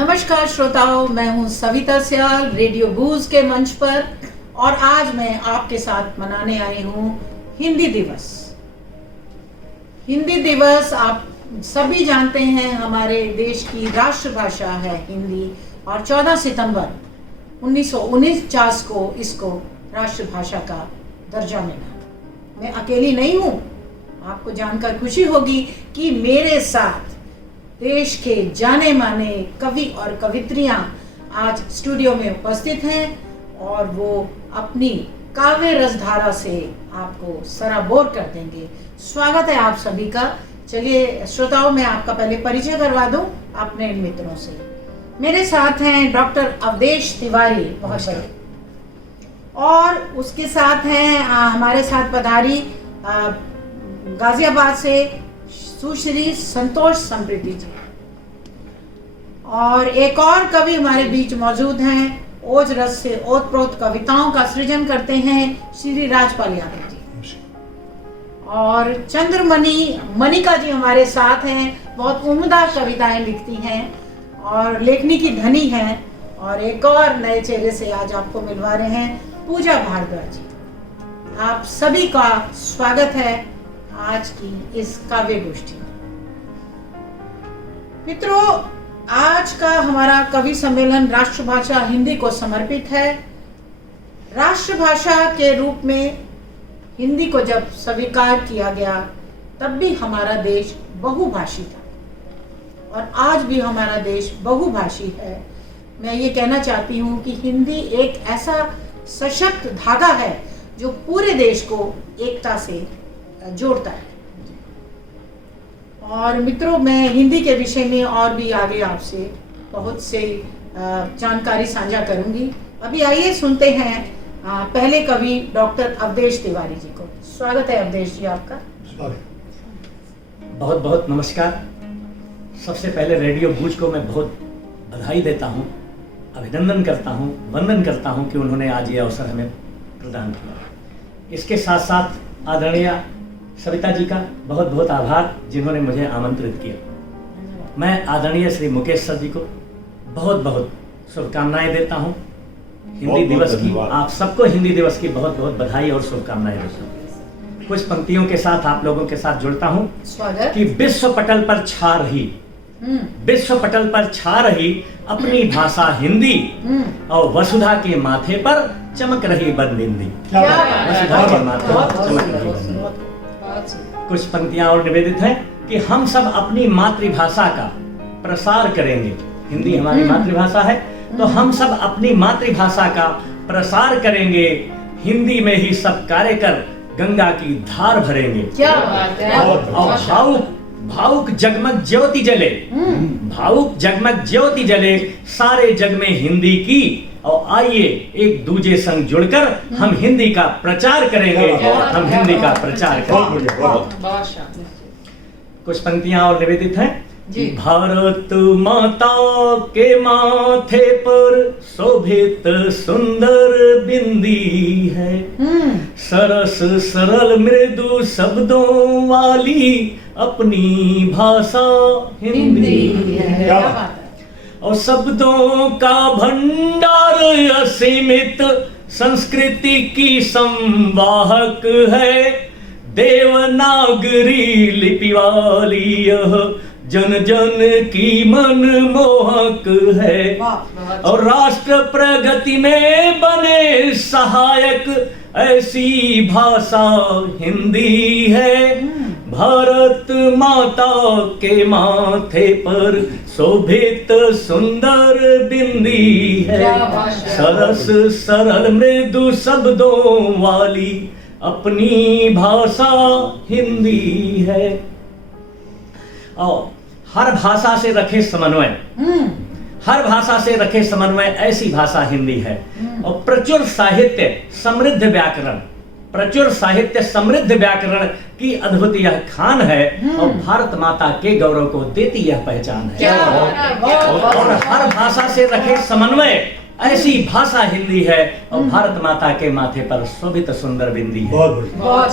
नमस्कार श्रोताओं, मैं हूं सविता सियाल रेडियो बूज के मंच पर और आज मैं आपके साथ मनाने आई हूं हिंदी दिवस। हिंदी दिवस आप सभी जानते हैं हमारे देश की राष्ट्रभाषा है हिंदी और 14 सितंबर 1949 को इसको राष्ट्रभाषा का दर्जा मिला। मैं अकेली नहीं हूं, आपको जानकर खुशी होगी कि मेरे साथ देश के जाने माने कवि और कवित्रियां आज स्टूडियो में उपस्थित हैं और वो अपनी काव्य रसधारा से आपको सराबोर कर देंगे। स्वागत है आप सभी का। चलिए श्रोताओं, मैं आपका पहले परिचय करवा दूं अपने मित्रों से। मेरे साथ हैं डॉक्टर अवधेश तिवारी बहुत, और उसके साथ हैं हमारे साथ पधारी गाजियाबाद से सुश्री संतोष समृद्धि जी, और एक और कवि हमारे बीच मौजूद हैं, ओज रस से ओतप्रोत कविताओं का सृजन करते हैं श्री राजपाल यादव जी, और चंद्रमणि मनिका जी हमारे साथ हैं, बहुत उम्दा कविताएं लिखती हैं और लेखनी की धनी हैं। और एक और नए चेहरे से आज आपको मिलवा रहे हैं, पूजा भारद्वाज जी। आप सभी का स्वागत है आज की इस काव्य गोष्ठी में। मित्रों, आज का हमारा कवि सम्मेलन राष्ट्रभाषा हिंदी को समर्पित है। राष्ट्रभाषा के रूप में हिंदी को जब स्वीकार किया गया तब भी हमारा देश बहुभाषी था और आज भी हमारा देश बहुभाषी है। मैं ये कहना चाहती हूँ कि हिंदी एक ऐसा सशक्त धागा है जो पूरे देश को एकता से जोड़ता है। और मित्रों, मैं हिंदी के विषय में और भी आगे आपसे बहुत से जानकारी साझा करूंगी। अभी आइए सुनते हैं पहले कवि डॉक्टर अवधेश तिवारी जी को। स्वागत है अवधेश जी आपका। बहुत बहुत नमस्कार। सबसे पहले रेडियो बूज को मैं बहुत बधाई देता हूँ, अभिनंदन करता हूँ, वंदन करता हूँ कि उन्होंने आज ये अवसर हमें प्रदान किया। इसके साथ साथ आदरणीय सविता जी का बहुत बहुत आभार जिन्होंने मुझे आमंत्रित किया। मैं आदरणीय श्री मुकेश सर जी को बहुत बहुत शुभकामनाएं देता हूं हिंदी दिवस की। आप सबको हिंदी दिवस की बहुत बहुत बधाई और शुभकामनाएं देता हूं। कुछ पंक्तियों के साथ आप लोगों के साथ जुड़ता हूं। स्वागत। कि विश्व पटल पर छा रही, विश्व पटल पर छा रही अपनी भाषा हिंदी और वसुधा के माथे पर चमक रही बदनिंदी। वसुधा के माथे पर चमक रही बदनिंदी। कुछ पंक्तियां और निवेदित हैं कि हम सब अपनी मातृभाषा का प्रसार करेंगे। हिंदी हमारी मातृभाषा है, तो हम सब अपनी मातृभाषा का प्रसार करेंगे। हिंदी में ही सब कार्य कर गंगा की धार भरेंगे। क्या बात है। और भावुक जगमग ज्योति जले, भावुक जगमग ज्योति जले सारे जग में हिंदी की। और आइए एक दूजे संग जुड़कर हम हिंदी का प्रचार करेंगे। हम हिंदी का प्रचार करेंगे। कुछ पंक्तियां और निवेदित हैं। भारत माता के माथे पर शोभित सुंदर बिंदी है, सरस सरल मृदु शब्दों वाली अपनी भाषा हिंदी है। और शब्दों का भंडार असीमित संस्कृति की संवाहक है, देवनागरी लिपि वाली यह जन जन की मनमोहक है। और राष्ट्र प्रगति में बने सहायक ऐसी भाषा हिंदी है। भारत माता के माथे पर शोभित सुंदर बिंदी है, सरस सरल मृदु शब्दों वाली अपनी भाषा हिंदी है। और हर भाषा से रखे समन्वय, हर भाषा से रखे समन्वय ऐसी भाषा हिंदी है। और प्रचुर साहित्य समृद्ध व्याकरण, प्रचुर साहित्य समृद्ध व्याकरण की अद्भुत यह खान है। और भारत माता के गौरव को देती यह पहचान है। और हर भाषा से रखे समन्वय ऐसी भाषा हिंदी है। और भारत माता के माथे पर शोभित सुंदर बिंदी है।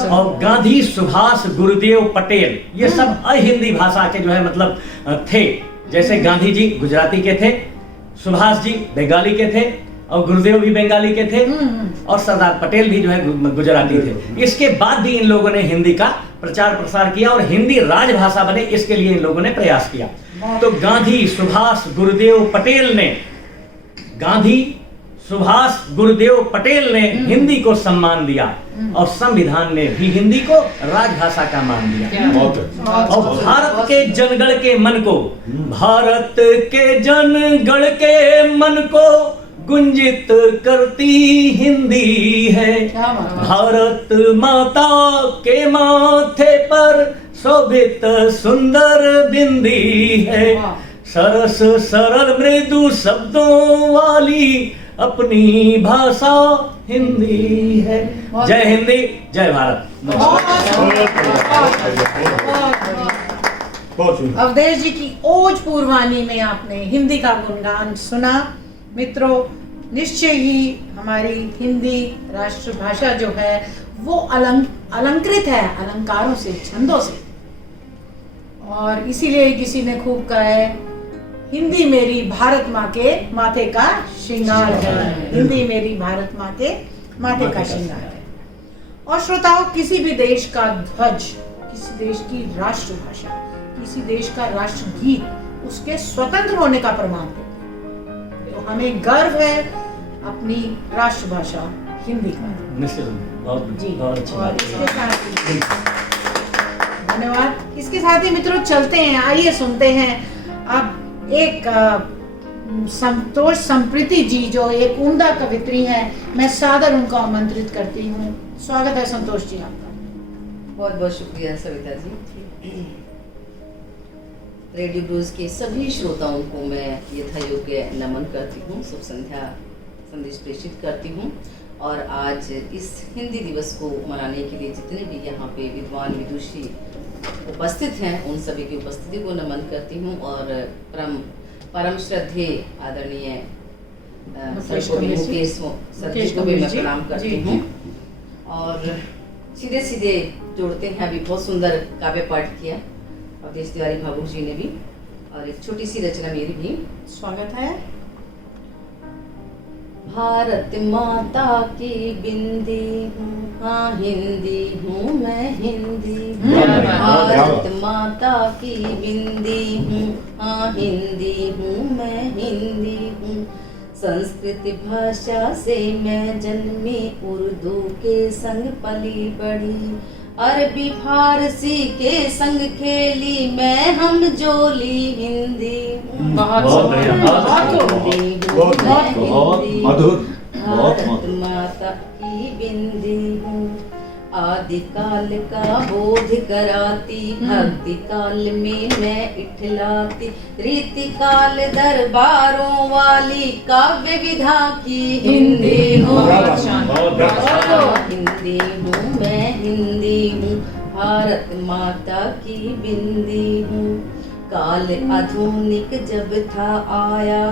और गांधी, सुभाष, गुरुदेव, पटेल ये सब अहिंदी भाषा के जो है मतलब थे। जैसे गांधी जी गुजराती के थे, सुभाष जी बंगाली के थे और गुरुदेव भी बंगाली के थे और सरदार पटेल भी जो है गुजराती थे। इसके बाद भी इन लोगों ने हिंदी का प्रचार प्रसार किया और हिंदी राजभाषा बने, इसके लिए इन लोगों ने प्रयास किया। तो गांधी, सुभाष, गुरुदेव, पटेल ने, गांधी, सुभाष, गुरुदेव, पटेल ने हिंदी को सम्मान दिया और संविधान ने भी हिंदी को राजभाषा का मान दिया। और भारत के जनगण के मन को, भारत के जनगण के मन को गुंजित करती हिंदी है। भारत माता के माथे पर शोभित सुंदर बिंदी है। सरस सरल मृदु शब्दों वाली अपनी भाषा हिंदी है। जय हिंदी, जय भारत। अवधेश जी की ओज पूर्वानी में आपने हिंदी का गुणगान सुना। मित्रों, निश्चय ही हमारी हिंदी राष्ट्रभाषा जो है वो अलंकृत है अलंकारों से, छंदों से, और इसीलिए किसी ने खूब कहा है, हिंदी मेरी भारत माँ के माथे का श्रृंगार है। हिंदी मेरी भारत माँ के माथे का श्रृंगार है। और श्रोताओ, किसी भी देश का ध्वज, किसी देश की राष्ट्रभाषा, किसी देश का राष्ट्रगीत उसके स्वतंत्र होने का प्रमाण है। तो हमें गर्व है अपनी राष्ट्रभाषा हिंदी का। बहुत अच्छा। और इसके साथ ही धन्यवाद। इसके साथ ही मित्रों चलते हैं, आइए सुनते हैं अब एक संतोष संप्रीति जी जो एक उम्दा कवित्री है, मैं सादर उनको आमंत्रित करती हूँ। स्वागत है संतोष जी आपका। बहुत बहुत शुक्रिया सविता जी। रेडियो ब्रूज के सभी श्रोताओं को मैं यथा योग्य नमन करती हूँ, शुभ संध्या संदेश प्रेषित करती हूँ। और आज इस हिंदी दिवस को मनाने के लिए जितने भी यहाँ पे विद्वान विदुषी उपस्थित हैं, उन सभी की उपस्थिति को नमन करती हूँ। और परम श्रद्धेय आदरणीय मुकेश सर जी को भी मैं प्रणाम करती हूँ। और सीधे सीधे जोड़ते हैं, अभी बहुत सुंदर काव्य पाठ किया अवधेश तिवारी भावुक जी ने भी, और एक छोटी सी रचना मेरी भी। स्वागत है। भारत माता की बिंदी हूँ, हाँ हिंदी हूँ मैं, हिंदी हूँ। भारत माता की बिंदी हूँ, हाँ हिंदी हूँ मैं, हिंदी हूँ। संस्कृत भाषा से मैं जन्मी, उर्दू के संग पली बढ़ी, अरबी फारसी के संग खेली मैं, हम जोली हिंदी हूँ। बहुत मधुर। भारत माता की बिंदी हूँ, आदि काल का बोध कराती, भक्ति काल में मैं इठलाती, रीति काल दरबारों वाली, काव्य विधा की हिंदी हूँ। हिंदी हूँ मैं, हिंदी हूँ। भारत माता की बिंदी हूँ। काल आधुनिक जब था आया,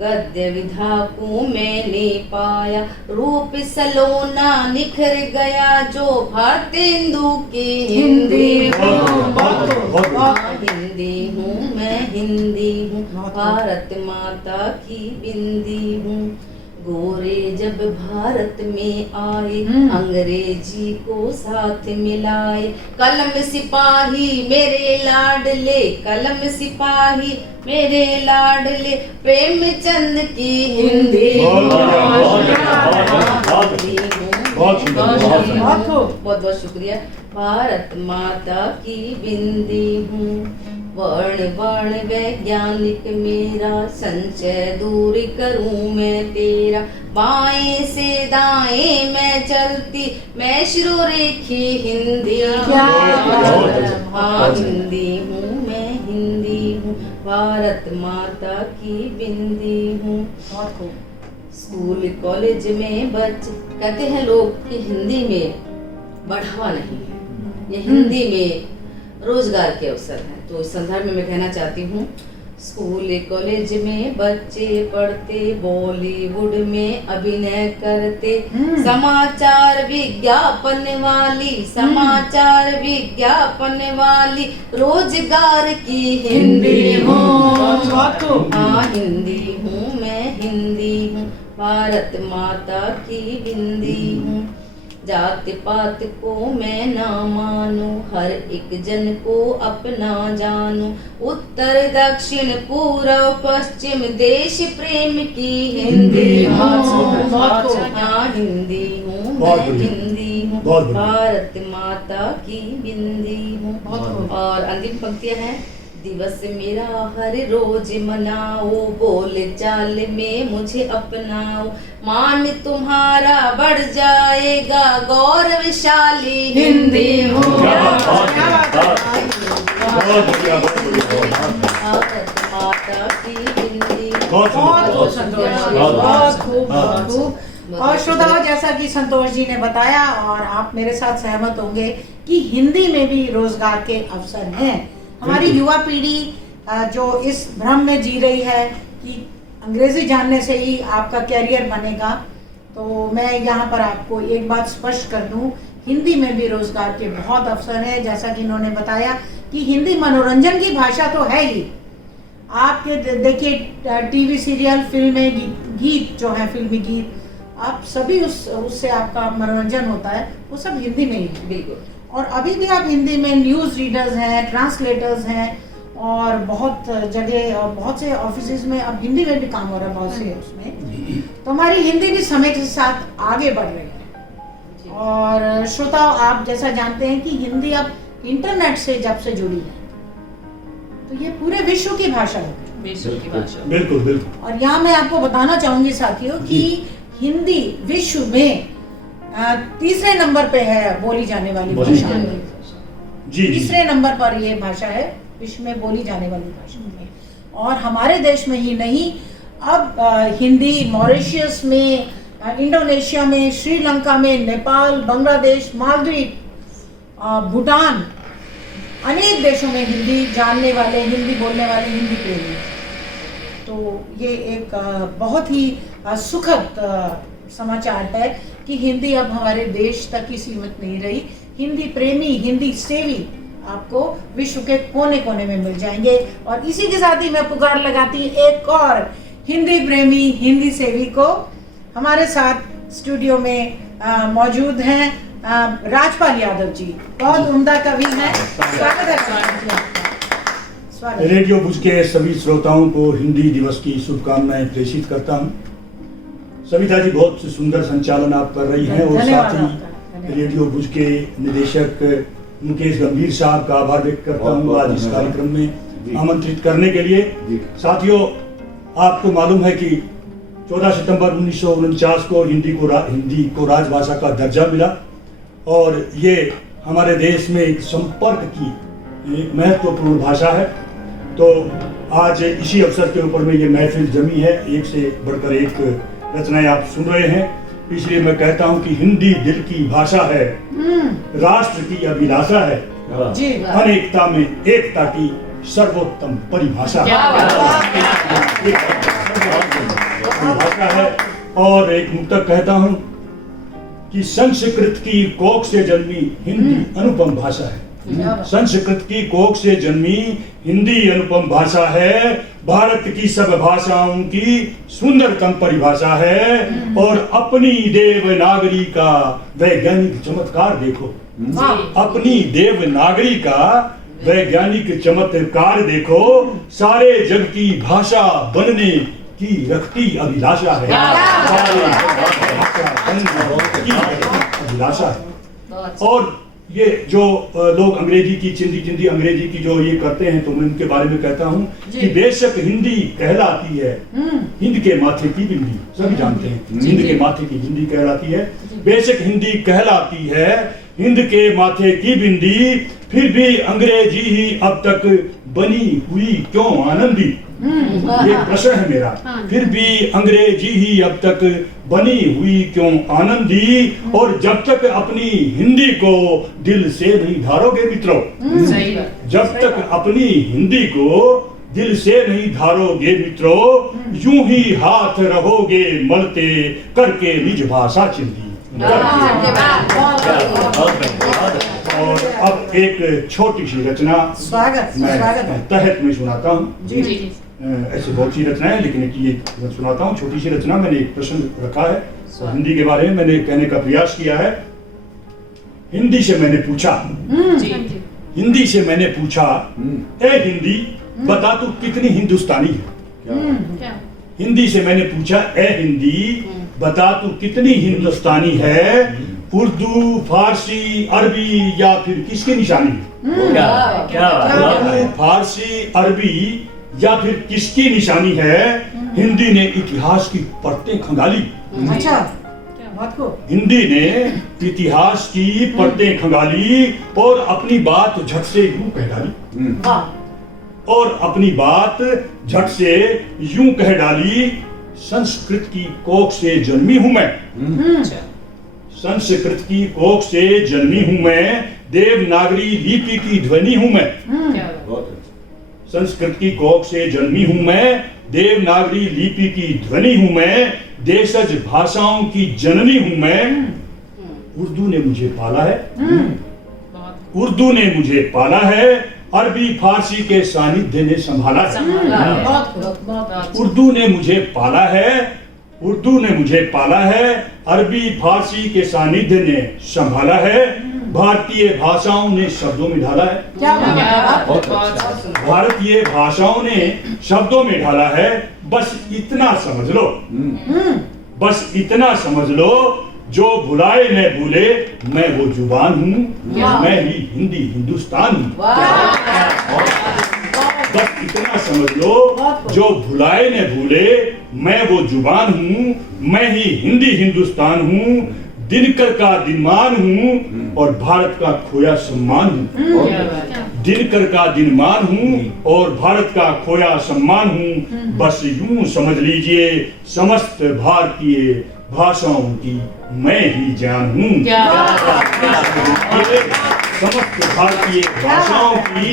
गद्य विधा को मैंने पाया, रूप सलोना निखर गया जो भारतेंदु की हिंदी हूँ। हिंदी हूँ मैं, हिंदी हूँ। भारत माता की बिंदी हूँ। गोरे जब भारत में आए, अंग्रेजी को साथ मिलाए, कलम सिपाही मेरे लाडले, कलम सिपाही मेरे लाडले, प्रेमचंद की हिंदी। बहुत बहुत शुक्रिया। भारत माता की बिंदी हूँ। वर्ण वैज्ञानिक मेरा, संचय दूर करूं मैं तेरा, बाएं से दाएं मैं चलती, मैं शिरोरेखी हिंदी। हाँ हिंदी हूँ मैं, हिंदी हूँ। भारत माता की बिंदी हूँ। स्कूल कॉलेज में बच्चे कहते हैं लोग कि हिंदी में बढ़ावा नहीं है, ये हिंदी में रोजगार के अवसर हैं। तो इस संदर्भ में मैं कहना चाहती हूँ, स्कूल कॉलेज में बच्चे पढ़ते, बॉलीवुड में अभिनय करते, समाचार विज्ञापन वाली, समाचार विज्ञापन वाली, रोजगार की हिंदी हूँ। हाँ हिंदी हूँ मैं, हिंदी हूँ, भारत माता की बिंदी हूँ। जात पात को मैं ना मानूं, हर एक जन को अपना जानूं, उत्तर दक्षिण पूर्व पश्चिम देश प्रेम की हिंदी हूँ। हाँ हिंदी हूँ मैं, हिंदी हूँ, भारत माता की बिंदी हूँ। और अंतिम पंक्तियां हैं। दिवस मेरा हर रोज मनाओ, बोल चाल में मुझे अपनाओ, मान तुम्हारा बढ़ जाएगा, गौरवशाली हिंदी हूँ। भारत माता की हिंदी। बहुत संतोष जी, बहुत खूब, बहुत खूब। और श्रोताओं, जैसा कि संतोष जी ने बताया और आप मेरे साथ सहमत होंगे कि हिंदी में भी रोजगार के अवसर हैं। हमारी युवा पीढ़ी जो इस भ्रम में जी रही है कि अंग्रेजी जानने से ही आपका कैरियर बनेगा, तो मैं यहाँ पर आपको एक बात स्पष्ट कर दूँ, हिंदी में भी रोजगार के बहुत अवसर हैं। जैसा कि इन्होंने बताया कि हिंदी मनोरंजन की भाषा तो है ही। आपके देखिए टीवी सीरियल, फिल्में, गीत जो है, फिल्मी गीत, आप सभी उससे आपका मनोरंजन होता है, वो सब हिंदी में ही है। बिल्कुल। और अभी भी आप हिंदी में न्यूज़ रीडर्स हैं, ट्रांसलेटर्स हैं, और बहुत जगह, बहुत से ऑफिसेज में अब हिंदी में भी काम हो रहा है, बहुत से उसमें। तो हमारी हिंदी भी समय के साथ आगे बढ़ रही है। और श्रोताओं, आप जैसा जानते हैं कि हिंदी अब इंटरनेट से जब से जुड़ी है, तो ये पूरे विश्व की भाषा हो गई। विश्व की भाषा। बिल्कुल बिल्कुल। और यहाँ मैं आपको बताना चाहूंगी साथियों कि हिंदी विश्व में तीसरे नंबर पे है बोली जाने वाली भाषा। जी, तीसरे नंबर पर ये भाषा है विश्व में बोली जाने वाली भाषा में। और हमारे देश में ही नहीं, अब हिंदी मॉरिशस में, इंडोनेशिया में, श्रीलंका में, नेपाल, बांग्लादेश, मालदीव, भूटान, अनेक देशों में हिंदी जानने वाले, हिंदी बोलने वाले, हिंदी प्रेमी। तो ये एक बहुत ही सुखद समाचार है कि हिंदी अब हमारे देश तक ही सीमित नहीं रही। हिंदी प्रेमी, हिंदी सेवी आपको विश्व के कोने कोने में मिल जाएंगे। और इसी के साथ ही मैं पुकार लगाती एक और हिंदी प्रेमी, हिंदी सेवी को। हमारे साथ स्टूडियो में मौजूद हैं राजपाल यादव जी, बहुत उम्दा कवि हैं। स्वागत है। स्वागत। रेडियो भुज के सभी श्रोताओं को हिंदी दिवस की शुभकामनाएं प्रेषित करता हूं। सविता जी, बहुत सुंदर संचालन आप कर रही हैं, और साथ ही रेडियो भुज के निदेशक मुकेश गंभीर साहब का आभार व्यक्त करता हूं आज इस कार्यक्रम में आमंत्रित करने के लिए। साथियों, आपको मालूम है कि 14 सितंबर 1949 को हिंदी को राजभाषा का दर्जा मिला, और ये हमारे देश में एक संपर्क की एक महत्वपूर्ण भाषा है। तो आज इसी अवसर के ऊपर में ये महफिल जमी है, एक से बढ़कर एक रचनाएं आप सुन रहे हैं। इसलिए मैं कहता हूं कि हिंदी दिल की भाषा है, राष्ट्र की अभिलाषा है, अनेकता में एकता की सर्वोत्तम परिभाषा है। और एक मुक्तक कहता हूं कि संस्कृत की कोख से जन्मी हिंदी अनुपम भाषा है। संस्कृत की कोख से जन्मी हिंदी अनुपम भाषा है, भारत की सब भाषाओं की सुंदरतम परिभाषा है। और अपनी देवनागरी का वैज्ञानिक चमत्कार देखो, अपनी देवनागरी का वैज्ञानिक चमत्कार देखो, सारे जग की भाषा बनने की रखती अभिलाषा है, अभिलाषा है। और ये जो लोग अंग्रेजी की चिंदी अंग्रेजी की जो ये करते हैं, तो मैं उनके बारे में कहता हूँ कि बेशक हिंदी कहलाती है हिंद के माथे की बिंदी, सभी जानते हैं हिंद के माथे की बिंदी कहलाती है। बेशक हिंदी कहलाती है हिंद के माथे की बिंदी, फिर भी अंग्रेजी ही अब तक बनी हुई क्यों आनंदी। ये प्रश्न है मेरा, फिर भी अंग्रेजी ही अब तक बनी हुई क्यों आनंदी। और जब तक अपनी हिंदी को दिल से नहीं धारोगे मित्रों, जब तक अपनी हिंदी को दिल से नहीं धारोगे मित्रों, यूं ही हाथ रहोगे मलते, करके निज भाषा चिंदी। और अब एक छोटी सी रचना मैं तहत में सुनाता हूँ। जी जी। ऐसी बहुत सी रचनाएं हैं, लेकिन ये सुनाता हूँ छोटी सी रचना। मैंने एक प्रश्न रखा है और हिंदी के बारे में मैंने कहने का प्रयास किया है। हिंदी से मैंने पूछा, हिंदी से मैंने पूछा, ए हिंदी बता तू कितनी हिंदुस्तानी है। हिंदी से मैंने पूछा, ए हिंदी बता तू कितनी हिंदुस्तानी है, उर्दू, फारसी, अरबी या फिर किसकी निशानी है? क्या उर्दू, फारसी, अरबी या फिर किसकी निशानी है? हिंदी ने इतिहास की परतें खंगाली। अच्छा, बात को हिंदी ने इतिहास की परतें खंगाली और अपनी बात झट से यूं कह डाली। और अपनी बात झट से यूं कह डाली, संस्कृत की कोख से जन्मी हूं मैं। संस्कृत की कोख से जन्मी हूं मैं, देवनागरी लिपि की ध्वनि हूं मैं। संस्कृत की कोख से जन्मी हूं मैं, देवनागरी लिपि की ध्वनि हूं मैं, देशज भाषाओं की जननी हूं मैं। उर्दू ने मुझे पाला है, उर्दू ने मुझे पाला है, अरबी फारसी के सानिध्य ने संभाला है। उर्दू ने मुझे पाला है, उर्दू ने मुझे पाला है, अरबी फारसी के सानिध्य ने संभाला है, भारतीय भाषाओं ने शब्दों में ढाला है। क्या भारतीय भाषाओं ने शब्दों में ढाला है। बस इतना समझ लो, बस इतना समझ लो, जो भुलाए न भूले मैं वो जुबान हूँ, मैं ही हिंदी हिंदुस्तान हूँ। बस इतना समझ लो, जो भुलाए न भूले मैं वो जुबान हूँ, मैं ही हिंदी हिंदुस्तान हूँ, दिनकर का दिनमान हूँ और भारत का खोया सम्मान हूँ। दिनकर का दिनमान हूँ और भारत का खोया सम्मान हूँ। बस यूं समझ लीजिए, समस्त भारतीय भाषाओं की मैं ही जान हूँ। समस्त भारतीय भाषाओं की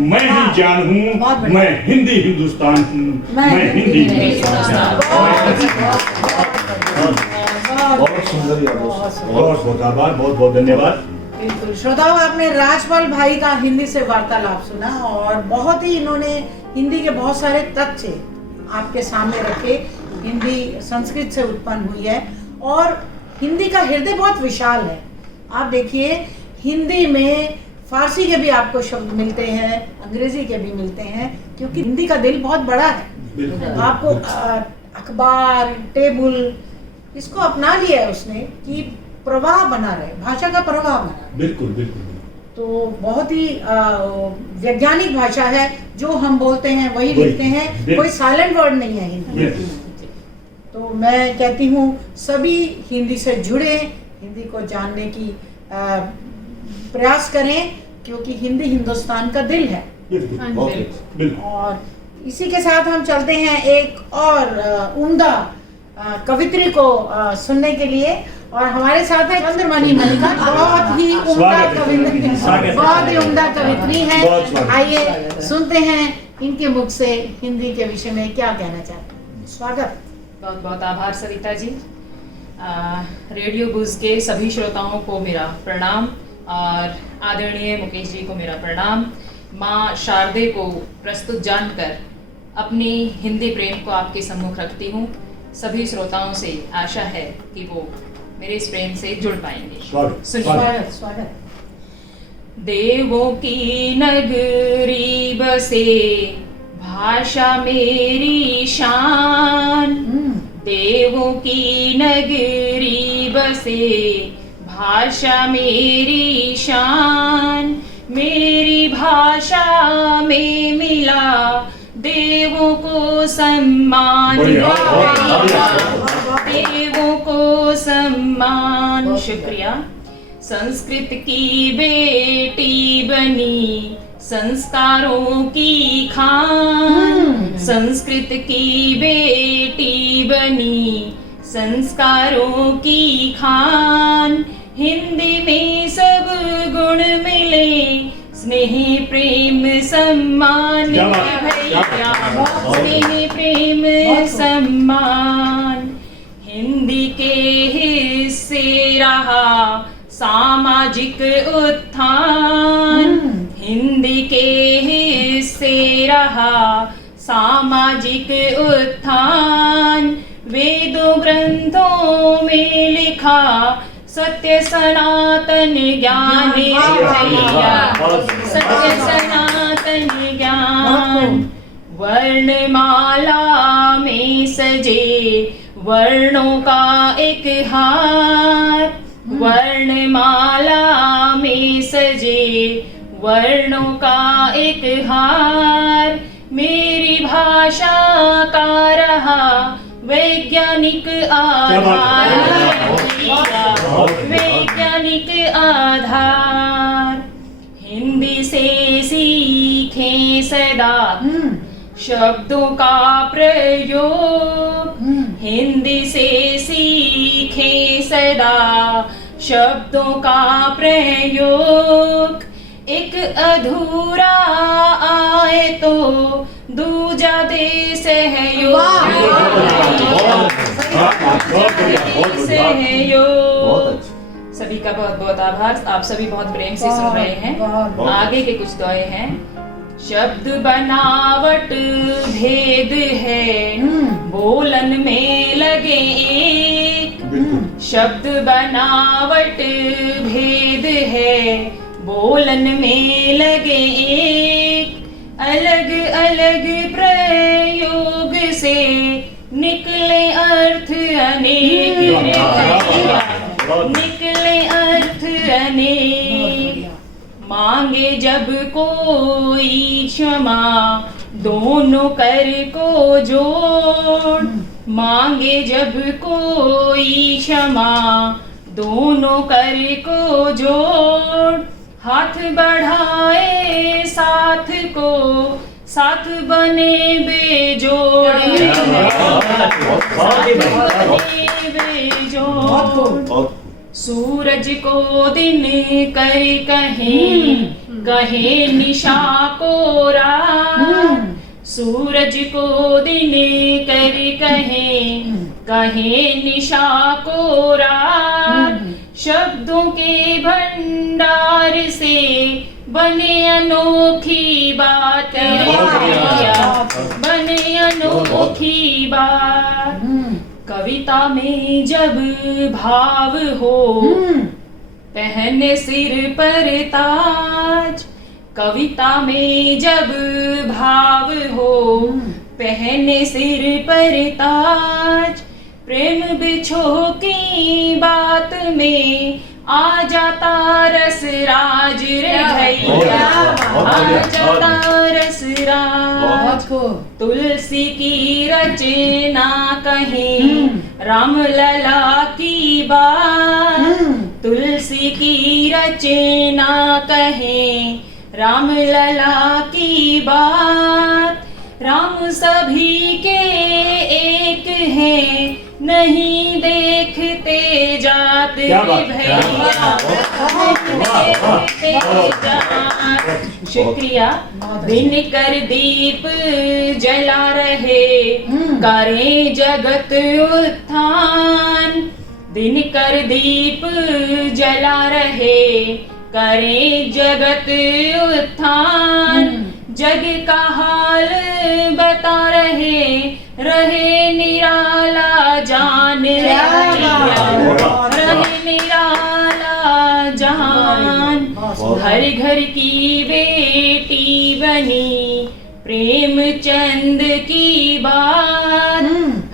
मैं ही जान हूँ, मैं हिंदी हिंदुस्तान हूँ, मैं हिंदी हिंदुस्तान। बहुत सुंदर, बहुत बहुत आभार, बहुत बहुत धन्यवाद। बिल्कुल श्रोताओं, आपने राजपाल भाई का हिंदी से वार्तालाप सुना और बहुत ही इन्होंने हिंदी के बहुत सारे तथ्य आपके सामने रखे। हिंदी संस्कृत से उत्पन्न हुई है और हिंदी का हृदय बहुत विशाल है। आप देखिए, हिंदी में फारसी के भी आपको शब्द मिलते हैं, अंग्रेजी के भी मिलते हैं, क्योंकि हिंदी का दिल बहुत बड़ा है। आपको अखबार, टेबल, इसको अपना लिया है उसने कि प्रवाह बना रहे, भाषा का प्रवाह बना रहे। बिल्कुल बिल्कुल। तो बहुत ही वैज्ञानिक भाषा है, जो हम बोलते हैं वही लिखते हैं, कोई साइलेंट वर्ड नहीं है हिंदी। तो मैं कहती हूँ सभी हिंदी से जुड़े, हिंदी को जानने की प्रयास करें, क्योंकि हिंदी हिंदुस्तान का दिल है। बिल्कुल। और इसी के साथ हम चलते हैं एक और उम्दा कवित्री को सुनने के लिए, और हमारे साथ है चंद्रमणि मल्लिका, बहुत ही उम्दा कवित्री, बहुत ही उम्दा कवित्री है। आइए सुनते हैं इनके मुख से हिंदी के विषय में क्या कहना चाहते हैं। स्वागत। बहुत बहुत आभार सविता जी। रेडियो बुज के सभी श्रोताओं को मेरा प्रणाम और आदरणीय मुकेश जी को मेरा प्रणाम। माँ शारदे को प्रस्तुत जानकर अपनी हिंदी प्रेम को आपके सम्मुख रखती हूँ। सभी श्रोताओं से आशा है कि वो मेरे इस प्रेम से जुड़ पाएंगे। स्वागत स्वागत। देवों की नगरी बसे भाषा मेरी शान, देवों की नगरी बसे भाषा मेरी शान, मेरी भाषा में मिला देवों को सम्मान, देवों को सम्मान। शुक्रिया। संस्कृत की बेटी बनी संस्कारों की खान, संस्कृत की बेटी बनी संस्कारों की खान, हिंदी में सब गुण मिले स्नेह प्रेम सम्मान क्या बात है, भैया, क्या बात है। स्नेह प्रेम सम्मान हिंदी के हिस्से रहा सामाजिक उत्थान, हिंदी के हिस्से रहा सामाजिक उत्थान, वेदों ग्रंथों में लिखा सत्य सनातन ज्ञान भैया, सत्य सनातन ज्ञान, वर्णमाला में सजे वर्णों का एक हार, वर्णमाला में सजे वर्णों का एक हार, मेरी भाषा का रहा वैज्ञानिक आधार, वैज्ञानिक आधार, हिंदी से सीखें सदा शब्दों का प्रयोग, हिंदी से सीखें सदा शब्दों का प्रयोग, एक अधूरा आए तो दूजा दे सहयोग, सहयोग। सभी का बहुत बहुत आभार। आप सभी बहुत प्रेम से सुन रहे हैं। आगे के कुछ दोहे हैं। शब्द बनावट भेद है, बोलन में लगे एक, शब्द बनावट भेद है, बोलन में लगे एक, अलग अलग प्रयोग से निकले अर्थ अनेक, निकले अर्थ अनेक, मांगे जब कोई क्षमा दोनों कर को जोड़, मांगे जब कोई क्षमा दोनों कर को जोड़, हाथ बढ़ाए साथ को साथ बने बेजोड़, बेजोड़, सूरज को दिन कर कहें, कहे निशा को रात, सूरज को दिन कर कहें, कहे निशा को रात, शब्दों के भंडार से बने अनोखी बात, बने अनोखी बात, कविता में जब भाव हो पहने सिर पर ताज, कविता में जब भाव हो पहने सिर पर ताज, प्रेम बिछो की बात में आ जाता रस राज रे भैया, आ जाता रस राज, तुलसी की रचना कहीं राम लला की बात, तुलसी की रचना कहीं राम लला की बात, राम सभी के एक हैं नहीं देखते जात भैया, शुक्रिया। दिन कर दीप जला रहे करें जगत उत्थान, दिन कर दीप जला रहे करें जगत उत्थान, जग का हाल बता रहे निराला जान, रहे निराला जान, घर घर की बेटी बनी प्रेमचंद की बात,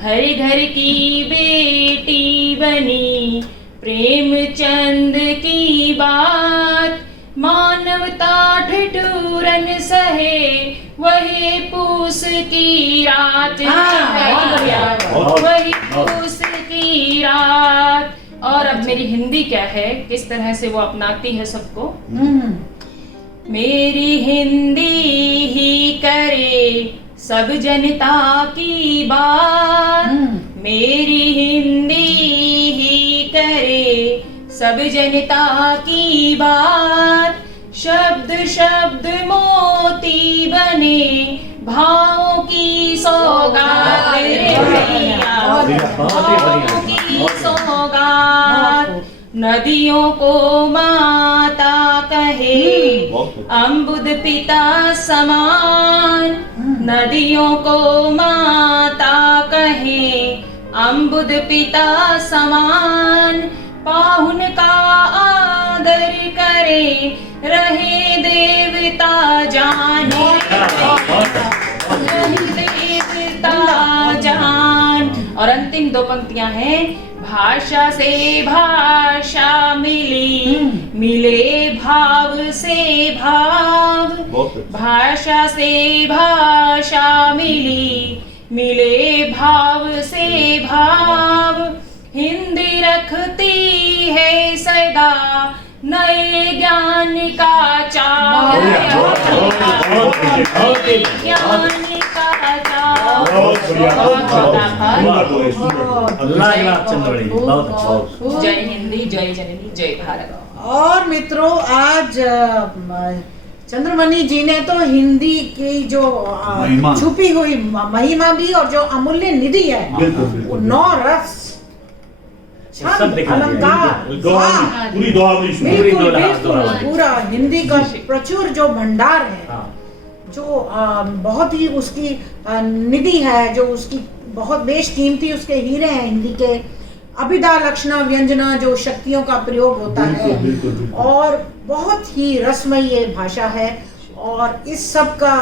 हर घर की बेटी बनी प्रेमचंद की बात, मानवता ठिठुरन सहे वही पूस की रात, वही पूस की रात। और अब मेरी हिंदी क्या है, किस तरह से वो अपनाती है सबको। मेरी हिंदी ही करे सब जनता की बात, मेरी हिंदी ही करे सब जनता की बात, शब्द शब्द मोती बने, भावों की सौगात रे भैया, भावों की सौगात। नदियों को माता कहे, अम्बुद पिता समान। नदियों को माता कहे, अम्बुद पिता समान। पाहुन का आदर करे, रहे देवता जाने, रहे देवता जान। और अंतिम दो पंक्तियां हैं, भाषा से भाषा मिली, मिले भाव से भाव। भाषा से भाषा मिली, मिले भाव से भाव। हिंदी रखती है सदा नए ज्ञान का चाव, ज्ञान का चाव। जय हिंदी, जय जननी, जय भारत। और मित्रों, आज चंद्रमणि जी ने तो हिंदी की जो छुपी हुई महिमा भी और जो अमूल्य निधि है, वो 9 रस, छंद, अलंकार, पूरी दुआवली सुनी। बिल्कुल बिल्कुल पूरा हिंदी का प्रचुर जो भंडार है, जो बहुत ही उसकी निधि है, जो उसकी बहुत बेशकीमती उसके हीरे हैं हिंदी के। अभिधा लक्षणा व्यंजना जो शक्तियों का प्रयोग होता है, और बहुत ही रसमय ये भाषा है। और इस सब का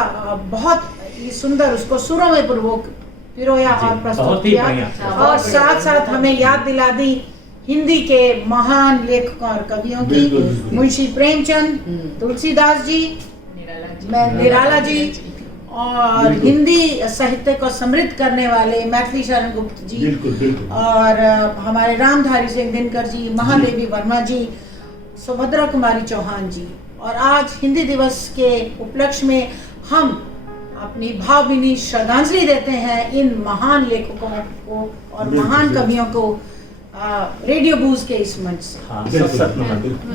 बहुत ही सुंदर उसको सुरों में पिरोया और प्रस्तुत किया, और साथ साथ हमें याद दिला दी हिंदी के महान लेखकों और कवियों की, मुंशी प्रेमचंद, तुलसीदास जी, निराला जी, और हिंदी साहित्य को समृद्ध करने वाले मैथिली शरण गुप्त जी, और हमारे रामधारी सिंह दिनकर जी, महादेवी वर्मा जी, सुभद्रा कुमारी चौहान जी। और आज हिंदी दिवस के उपलक्ष्य में हम अपनी भावभीनी श्रद्धांजलि देते हैं इन महान लेखकों को और महान कवियों को रेडियो बूज के इस मंच से।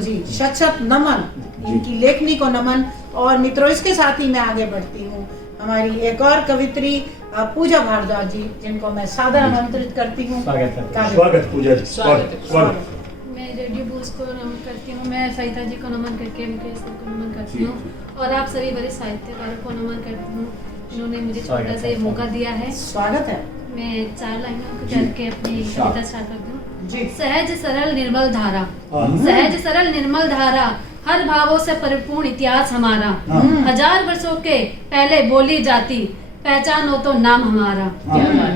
जी, शत नमन, इनकी लेखनी को नमन। और मित्रों, इसके साथ ही मैं आगे बढ़ती हूँ हमारी एक और कवित्री पूजा भारद्वाज जी, जिनको मैं सादर आमंत्रित करती हूँ। स्वागत पूजा जी, स्वागत। मैं रेडियो बूज को नमन करती हूँ, मैं सविता जी को नमन करके मुकेश सर को नमन करती हूँ, और आप सभी बड़े साहित्यकारों को नमन करती हूँ, इन्होंने मुझे छोटा सा मौका दिया है। स्वागत है। मैं 4 लाइनों को करके अपनी कविता स्टार्ट करती हूँ। सहज सरल निर्मल धारा, सहज सरल निर्मल धारा, हर भावों से परिपूर्ण इतिहास हमारा। 1000 वर्षों के पहले बोली जाती, पहचानो तो नाम हमारा।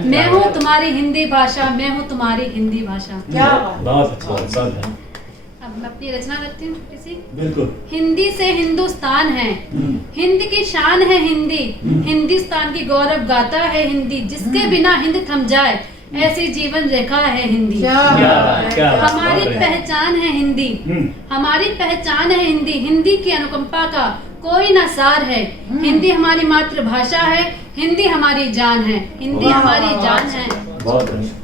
मैं हूँ तुम्हारी हिंदी भाषा, मैं हूँ तुम्हारी हिंदी भाषा। क्या बहुत अच्छा। अब मैं अपनी रचना रखती हूँ किसी। बिल्कुल। हिंदी से हिंदुस्तान है, हिंद की शान है हिंदी, हिंदुस्तान की गौरव गाथा है हिंदी, जिसके बिना हिंद थम जाए ऐसी जीवन रेखा है हिंदी। हमारी पहचान है हिंदी, हमारी पहचान है हिंदी, हिंदी की अनुकंपा का कोई न सार है। हिंदी हमारी मातृभाषा है, हिंदी हमारी जान है, हिंदी हमारी जान है।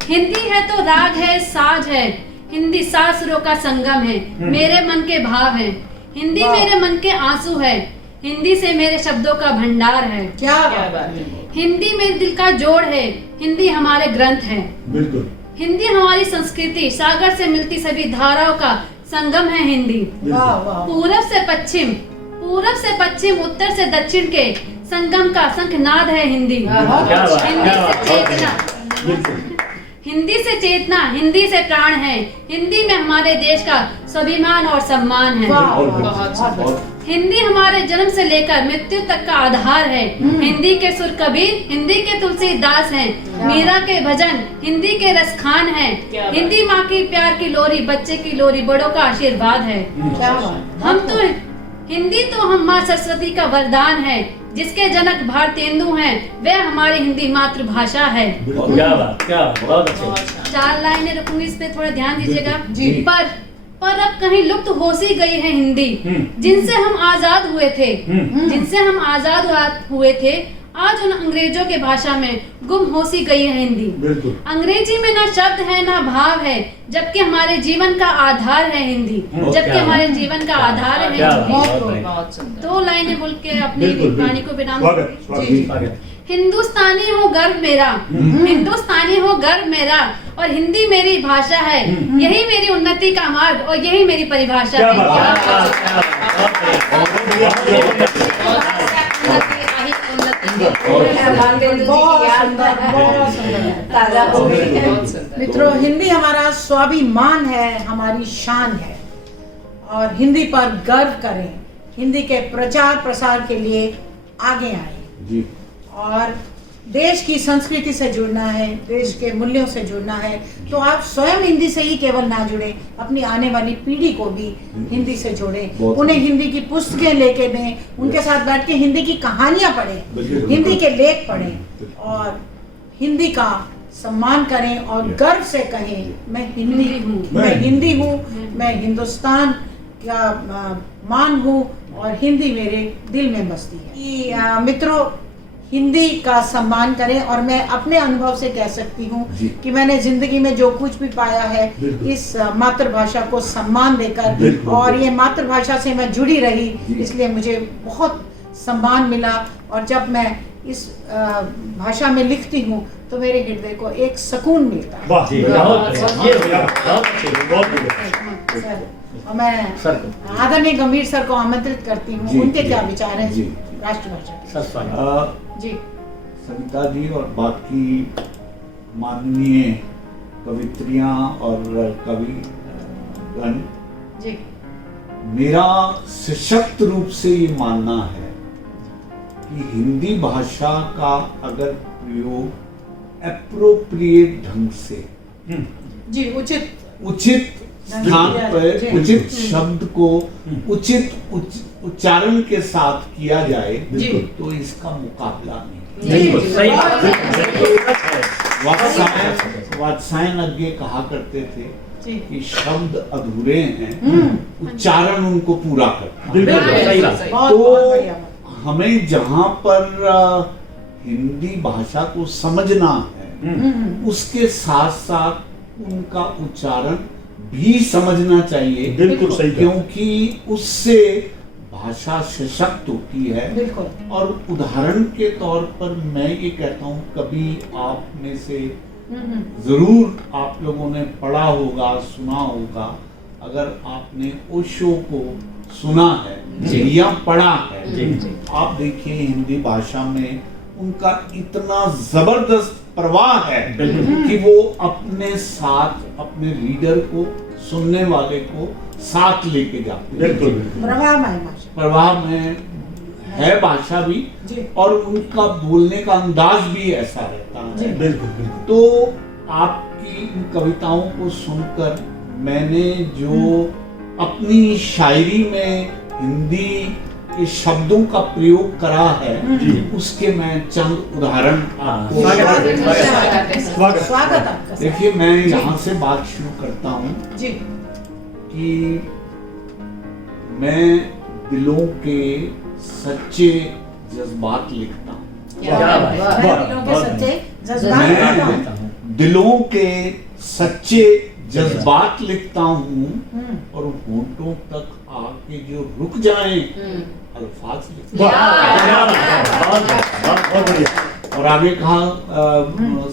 हिंदी है तो राग है, साज है, हिंदी शास्त्रों का संगम है, मेरे मन के भाव है, हिंदी मेरे मन के आंसू है, हिंदी से मेरे शब्दों का भंडार है। क्या बात है। हिंदी मेरे दिल का जोड़ है, हिंदी हमारे ग्रंथ है। बिल्कुल। हिंदी हमारी संस्कृति, सागर से मिलती सभी धाराओं का संगम है हिंदी। पूरब से पश्चिम, पूरब से पश्चिम, उत्तर से दक्षिण के संगम का शंखनाद है हिंदी। हिंदी से चेतना, हिंदी से प्राण है, हिंदी में हमारे देश का स्वाभिमान और सम्मान है। हिंदी हमारे जन्म से लेकर मृत्यु तक का आधार है। हिंदी के सुर कबीर, हिंदी के तुलसीदास हैं, मीरा के भजन हिंदी के रसखान है। हिंदी माँ की प्यार की लोरी, बच्चे की लोरी, बड़ों का आशीर्वाद है। हम तो हिंदी तो हम माँ सरस्वती का वरदान है, जिसके जनक भारतेंदु हैं, वह हमारी हिंदी मातृभाषा है। क्या बात, क्या बहुत अच्छा। 4 लाइनें रखूंगी, इस पे थोड़ा ध्यान दीजिएगा। पर अब कहीं लुप्त हो सी गई है हिंदी, जिनसे हम आजाद हुए थे, जिनसे हम आजाद हुए थे, आज उन अंग्रेजों के भाषा में गुम हो सी गई है हिंदी। बिल्कुल। अंग्रेजी में ना शब्द है ना भाव है, जबकि हमारे जीवन का आधार है हिंदी। जबकि हमारे जीवन का आधार है हिंदी। बहुत सुंदर। 2 लाइनें बोल के अपनी बिल्कुल, वाणी को विराम स्वागत, जी। स्वागत। हिंदुस्तानी हो गर्व मेरा, हिंदुस्तानी हो गर्व मेरा, और हिंदी मेरी भाषा है। यही मेरी उन्नति का मार्ग और यही मेरी परिभाषा क्या है। बात ताजा हो गई है। बहुत सुंदर। मित्रों, हिंदी हमारा स्वाभिमान है, हमारी शान है, और हिंदी पर गर्व करें। हिंदी के प्रचार प्रसार के लिए आगे आए जी। और देश की संस्कृति से जुड़ना है, देश के मूल्यों से जुड़ना है, तो आप स्वयं हिंदी से ही केवल ना जुड़े, अपनी आने वाली पीढ़ी को भी हिंदी से जोड़ें। उन्हें हिंदी की पुस्तकें लेके दें, उनके साथ बैठ के हिंदी की कहानियां पढ़ें, हिंदी के लेख पढ़ें, और हिंदी का सम्मान करें और गर्व से कहें, मैं हिंदी हूँ, मैं हिंदी हूँ, मैं हिंदुस्तान का मान हूँ, और हिंदी मेरे दिल में बसती है। मित्रों, हिंदी का सम्मान करें, और मैं अपने अनुभव से कह सकती हूँ कि मैंने जिंदगी में जो कुछ भी पाया है इस मातृभाषा को सम्मान देकर, और ये मातृभाषा से मैं जुड़ी रही, इसलिए मुझे बहुत सम्मान मिला। और जब मैं इस भाषा में लिखती हूँ तो मेरे हृदय को एक सुकून मिलता है। वाह, सर, और मैं आदरणीय गंभीर सर को आमंत्रित करती हूँ, उनके क्या विचार हैं राष्ट्रभाषा के। जी सविता जी और बाकी माननीय कवित्रियां और कवि गण, जी, मेरा सशक्त रूप से ये मानना है कि हिंदी भाषा का अगर प्रयोग एप्रोप्रिएट ढंग से, जी, उचित स्थान पर उचित शब्द को उचित उच्चारण के साथ किया जाए तो इसका मुकाबला नहीं। वात्सायन अज्ञे कहा करते थे कि शब्द अधूरे हैं, उच्चारण उनको पूरा करता है। तो हमें जहाँ पर हिंदी भाषा को समझना है, उसके साथ साथ उनका उच्चारण भी समझना चाहिए। बिल्कुल सही, क्योंकि उससे भाषा सशक्त होती है। और उदाहरण के तौर पर मैं ये कहता हूँ, कभी आप में से जरूर आप लोगों ने पढ़ा होगा, सुना होगा, अगर आपने ओशो को सुना है या पढ़ा है, आप देखिए हिंदी भाषा में उनका इतना जबरदस्त प्रवाह है कि वो अपने साथ अपने रीडर को, सुनने वाले को साथ लेके जाते हैं। प्रवाह में है भाषा भी, और उनका बोलने का अंदाज भी ऐसा रहता है। तो आपकी इन कविताओं को सुनकर मैंने जो अपनी शायरी में हिंदी के शब्दों का प्रयोग करा है, उसके मैं चंद उदाहरण आपको स्वागत आपका। देखिए, मैं यहाँ से बात शुरू करता हूँ कि मैं दिलों के सच्चे जज्बात लिखता हूँ। दिलों के सच्चे जज्बात लिखता हूँ, और होंठों तक आके जो रुक जाएं अल्फाज लिखता हूँ। और आगे कहा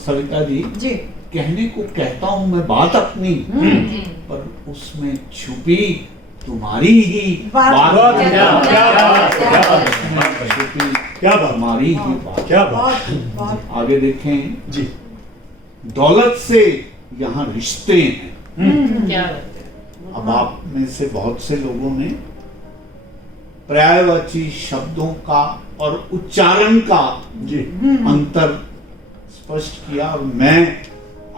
सविता जी, कहने को कहता हूँ मैं बात अपनी, पर उसमें छुपी तुम्हारी ही बात, क्या बात, हमारी ही बात, क्या बात। आगे देखें जी। दौलत से यहाँ रिश्ते हैं। क्या अब आप में से बहुत से लोगों ने पर्यायवाची शब्दों का और उच्चारण का अंतर स्पष्ट किया, और मैं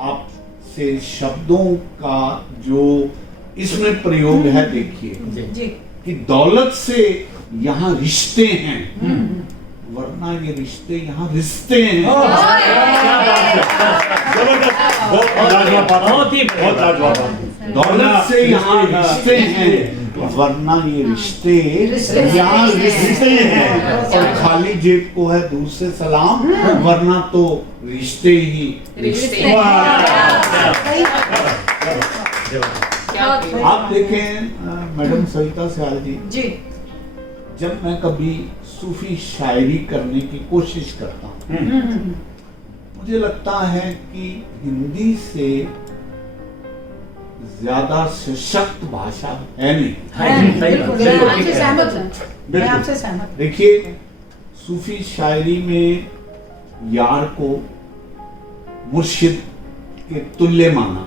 आपसे शब्दों का जो इसमें प्रयोग है देखिए कि दौलत से यहाँ रिश्ते हैं, वरना ये रिश्ते यहाँ रिश्ते हैं। बहुत ही दौलत से यहाँ रिश्ते हैं, वरना ये रिश्ते रिश्ते यहाँ हैं। रिश्ते हैं, और खाली जेब को है दूर से सलाम, वरना तो रिश्ते ही रिश्ते। क्या आप देखें मैडम सविता सयाल जी, जी जब मैं कभी सूफी शायरी करने की कोशिश करता हूँ, मुझे लगता है कि हिंदी से ज्यादा सशक्त भाषा है नहीं। बिल्कुल, मैं आपसे सहमत हूँ, मैं आपसे सहमत हूँ। देखिए, सूफी शायरी में यार को मुर्शिद के तुल्य माना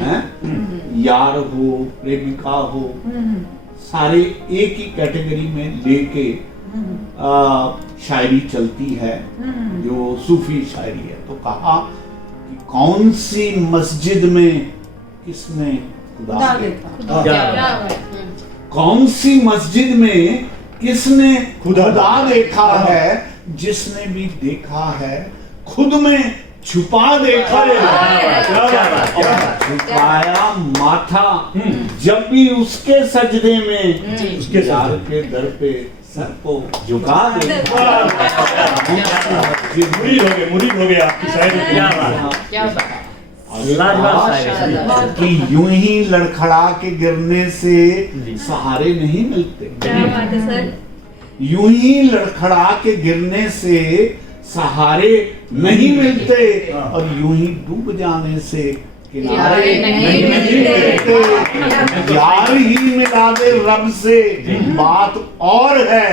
है, यार हो, प्रेमिका हो, सारे एक ही कैटेगरी में लेके शायरी चलती है जो सूफी शायरी है। तो कहा कि कौन सी मस्जिद में किसने खुदा देखा, कौन सी मस्जिद में किसने खुदा देखा है, जिसने भी देखा है खुद में छुपा देखा है, झुकाया माथा जब भी उसके सजदे में, उसके यार के दर पे सर को झुका देखा। मुरीद हो गए आपकी शायरी। क्या बात। लाजवाब शायरी। कि यूं ही लड़खड़ा के गिरने से सहारे नहीं मिलते, क्या बात है सर। यूं ही लड़खड़ा के गिरने से सहारे नहीं मिलते, और यूं ही डूब जाने से किनारे नहीं मिलते। यार ही मिला दे रब से बात और है,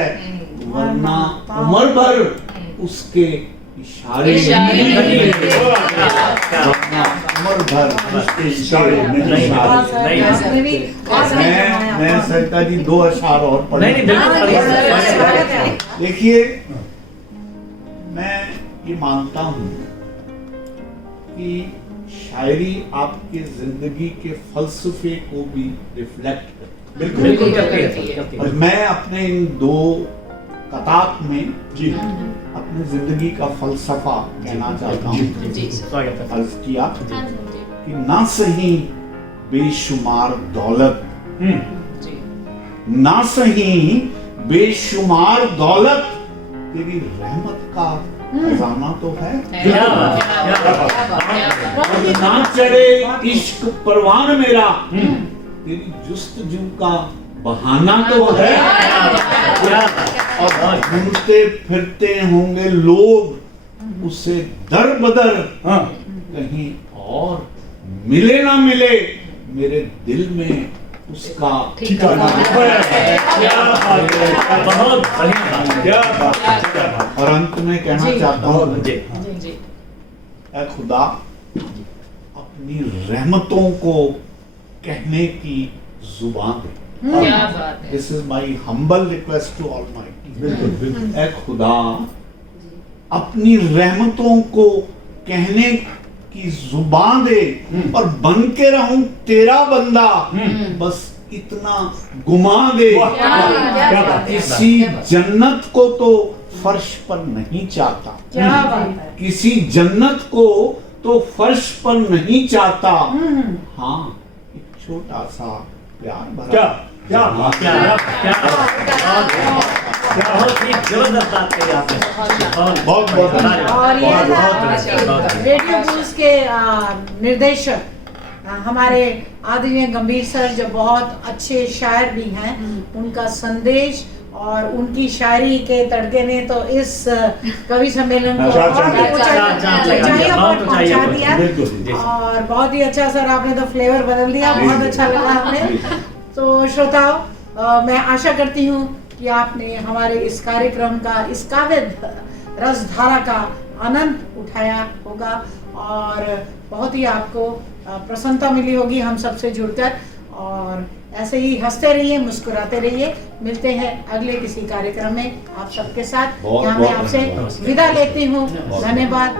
वरना उम्र भर उसके इशारे नहीं मिलते। उम्र भर उसके इशारे नहीं मिलते। मैं सरिता जी 2 अशार और पढ़े। देखिए, मैं ये मानता हूँ कि शायरी आपके जिंदगी के फलसफे को भी रिफ्लेक्ट करती है। बिल्कुल करती है। और मैं अपने इन 2 कताब में जी अपनी जिंदगी का फलसफा कहना चाहता हूँ। जी स्वागत है। अर्ज किया कि ना सही बेशुमार दौलत, जी ना सही बेशुमार दौलत, तेरी रहमत का खजाना तो है। क्या बात, क्या बात। और ना चढ़े इश्क परवान मेरा, तेरी जुस्तजू का बहाना तो है। और घूमते फिरते होंगे लोग उसे दर बदर, कहीं और मिले ना मिले, मेरे दिल में उसका ठिकाना। बहुत बढ़िया। क्या बात। और अंत में कहना चाहता हूँ, जी जी ऐ खुदा, अपनी रहमतों को कहने की जुबान दे। क्या बात है। This is my humble request to Almighty. बिल्कुल बिल्कुल। ऐ खुदा, अपनी रहमतों को कहने की जुबान दे, और बन के रहूं तेरा बंदा, बस इतना गुमा दे। किसी जन्नत को तो फर्श पर नहीं चाहता, क्या बात है। किसी जन्नत को तो फर्श पर नहीं चाहता। हाँ, एक छोटा सा प्यार भरा। क्या क्या बात। क्या बहुत ही जबरदस्त बात कही आपने। बहुत बहुत धन्यवाद। और ये बहुत रेडियो ब्लूज के निर्देशक हमारे आदरणीय गंभीर सर, जो बहुत अच्छे शायर भी हैं, उनका संदेश और उनकी शायरी के तड़के ने तो इस कवि सम्मेलन को और भी ऊंचाइयों पर पहुंचा दिया। और बहुत ही अच्छा सर, आपने तो फ्लेवर बदल दिया, बहुत अच्छा लगा हमें। तो श्रोताओ, मैं आशा करती हूँ कि आपने हमारे इस कार्यक्रम का, इस काव्य रसधारा का आनंद उठाया होगा, और बहुत ही आपको प्रसन्नता मिली होगी हम सबसे जुड़कर। और ऐसे ही हंसते रहिए, मुस्कुराते रहिए। मिलते हैं अगले किसी कार्यक्रम में आप सबके साथ। यहाँ मैं आपसे विदा लेती हूँ। धन्यवाद।